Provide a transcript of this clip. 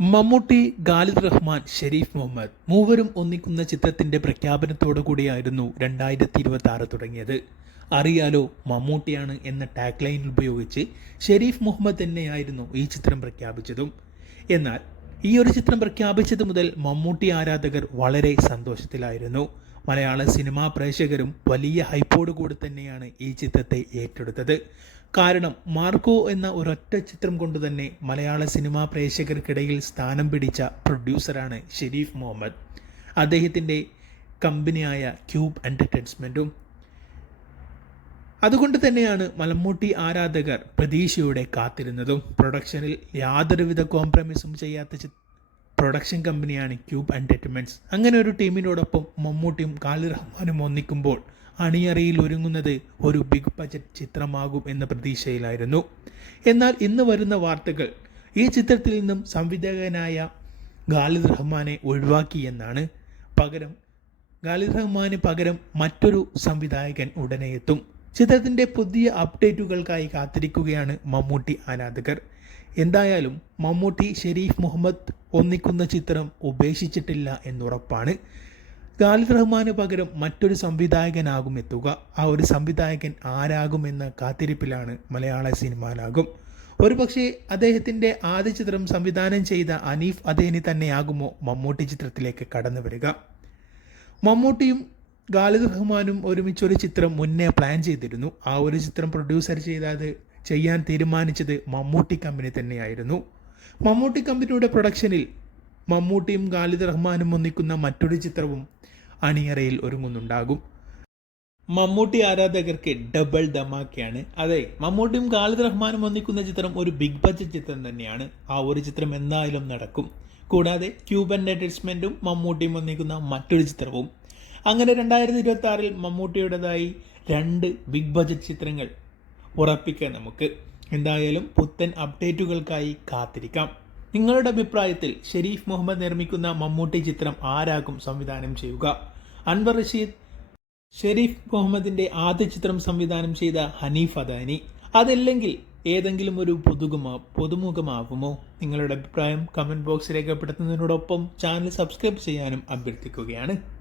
മമ്മൂട്ടി ഖാലിദ് റഹ്മാൻ ഷെരീഫ് മുഹമ്മദ് മൂവരും ഒന്നിക്കുന്ന ചിത്രത്തിന്റെ പ്രഖ്യാപനത്തോടു കൂടിയായിരുന്നു രണ്ടായിരത്തി ഇരുപത്തി ആറ് തുടങ്ങിയത്. അറിയാലോ മമ്മൂട്ടിയാണ് എന്ന ടാഗ് ലൈൻ ഉപയോഗിച്ച് ഷെരീഫ് മുഹമ്മദ് തന്നെയായിരുന്നു ഈ ചിത്രം പ്രഖ്യാപിച്ചതും. എന്നാൽ ഈ ഒരു ചിത്രം പ്രഖ്യാപിച്ചത് മുതൽ മമ്മൂട്ടി ആരാധകർ വളരെ സന്തോഷത്തിലായിരുന്നു. മലയാള സിനിമാ പ്രേക്ഷകരും വലിയ ഹൈപ്പോട് കൂടി തന്നെയാണ് ഈ ചിത്രത്തെ ഏറ്റെടുത്തത്. കാരണം മാർക്കോ എന്ന ഒരൊറ്റ ചിത്രം കൊണ്ട് തന്നെ മലയാള സിനിമാ പ്രേക്ഷകർക്കിടയിൽ സ്ഥാനം പിടിച്ച പ്രൊഡ്യൂസറാണ് ഷെരീഫ് മുഹമ്മദ്. അദ്ദേഹത്തിന്റെ കമ്പനിയായ ക്യൂബ് എന്റർടൈൻമെന്റും അതുകൊണ്ട് തന്നെയാണ് മലമ്മൂട്ടി ആരാധകർ പ്രതീക്ഷയോടെ കാത്തിരുന്നതും. പ്രൊഡക്ഷനിൽ യാതൊരുവിധ കോംപ്രമൈസും ചെയ്യാത്ത പ്രൊഡക്ഷൻ കമ്പനിയാണ് ക്യൂബ് എന്റർടൈൻമെന്റ്സ് അങ്ങനെ ഒരു ടീമിനോടൊപ്പം മമ്മൂട്ടിയും ഖാലിദ് റഹ്മാനും ഒന്നിക്കുമ്പോൾ അണിയറയിൽ ഒരുങ്ങുന്നത് ഒരു ബിഗ് ബജറ്റ് ചിത്രമാകും എന്ന പ്രതീക്ഷയിലായിരുന്നു. എന്നാൽ ഇന്ന് വരുന്ന വാർത്തകൾ ഈ ചിത്രത്തിൽ നിന്നും സംവിധായകനായ ഖാലിദ് റഹ്മാനെ ഒഴിവാക്കി എന്നാണ്. പകരം ഖാലിദ് റഹ്മാന് പകരം മറ്റൊരു സംവിധായകൻ ഉടനെ എത്തും. ചിത്രത്തിന്റെ പുതിയ അപ്ഡേറ്റുകൾക്കായി കാത്തിരിക്കുകയാണ് മമ്മൂട്ടി ആരാധകർ. എന്തായാലും മമ്മൂട്ടി ഷെരീഫ് മുഹമ്മദ് ഒന്നിക്കുന്ന ചിത്രം ഉപേക്ഷിച്ചിട്ടില്ല എന്നുറപ്പാണ്. ഖാലിദ് റഹ്മാന് പകരം മറ്റൊരു സംവിധായകനാകും എത്തുക. ആ ഒരു സംവിധായകൻ ആരാകുമെന്ന കാത്തിരിപ്പിലാണ് മലയാള സിനിമാലാകും ഒരുപക്ഷെ അദ്ദേഹത്തിന്റെ ആദ്യ ചിത്രം സംവിധാനം ചെയ്ത അനീഫ് അദേനി തന്നെയാകുമോ മമ്മൂട്ടി ചിത്രത്തിലേക്ക് കടന്നു വരിക. മമ്മൂട്ടിയും ഖാലിദ് റഹ്മാനും ഒരുമിച്ച് ഒരു ചിത്രം മുന്നേ പ്ലാൻ ചെയ്തിരുന്നു. ആ ഒരു ചിത്രം പ്രൊഡ്യൂസർ ചെയ്തത് ചെയ്യാൻ തീരുമാനിച്ചത് മമ്മൂട്ടി കമ്പനി തന്നെയായിരുന്നു. മമ്മൂട്ടി കമ്പനിയുടെ പ്രൊഡക്ഷനിൽ മമ്മൂട്ടിയും ഖാലിദ് റഹ്മാനും ഒന്നിക്കുന്ന മറ്റൊരു ചിത്രവും അണിയറയിൽ ഒരുങ്ങുന്നുണ്ടാകും. മമ്മൂട്ടി ആരാധകർക്ക് ഡബിൾ ധമാക്കിയാണ്. അതെ മമ്മൂട്ടിയും ഖാലിദ് റഹ്മാനും ഒന്നിക്കുന്ന ചിത്രം ഒരു ബിഗ് ബഡ്ജറ്റ് ചിത്രം തന്നെയാണ്. ആ ഒരു ചിത്രം എന്തായാലും നടക്കും. കൂടാതെ ക്യൂബൻ അഡ്വർടൈസ്മെന്റും മമ്മൂട്ടിയും ഒന്നിക്കുന്ന മറ്റൊരു ചിത്രവും. അങ്ങനെ രണ്ടായിരത്തി ഇരുപത്തി ആറിൽ മമ്മൂട്ടിയുടേതായി രണ്ട് ബിഗ് ബഡ്ജറ്റ് ചിത്രങ്ങൾ ഉറപ്പിക്കാം നമുക്ക്. എന്തായാലും പുത്തൻ അപ്ഡേറ്റുകൾക്കായി കാത്തിരിക്കാം. നിങ്ങളുടെ അഭിപ്രായത്തിൽ ഷെരീഫ് മുഹമ്മദ് നിർമ്മിക്കുന്ന മമ്മൂട്ടി ചിത്രം ആരാകും സംവിധാനം ചെയ്യുക? അൻവർ റഷീദ് ഷെരീഫ് മുഹമ്മദിന്റെ ആദ്യ ചിത്രം സംവിധാനം ചെയ്ത ഹനീഫ് അദാനി. അതല്ലെങ്കിൽ ഏതെങ്കിലും ഒരു പുതുമുഖ പുതുമുഖമാകുമോ നിങ്ങളുടെ അഭിപ്രായം കമന്റ് ബോക്സ് രേഖപ്പെടുത്തുന്നതിനോടൊപ്പം ചാനൽ സബ്സ്ക്രൈബ് ചെയ്യാനും അഭ്യർത്ഥിക്കുകയാണ്.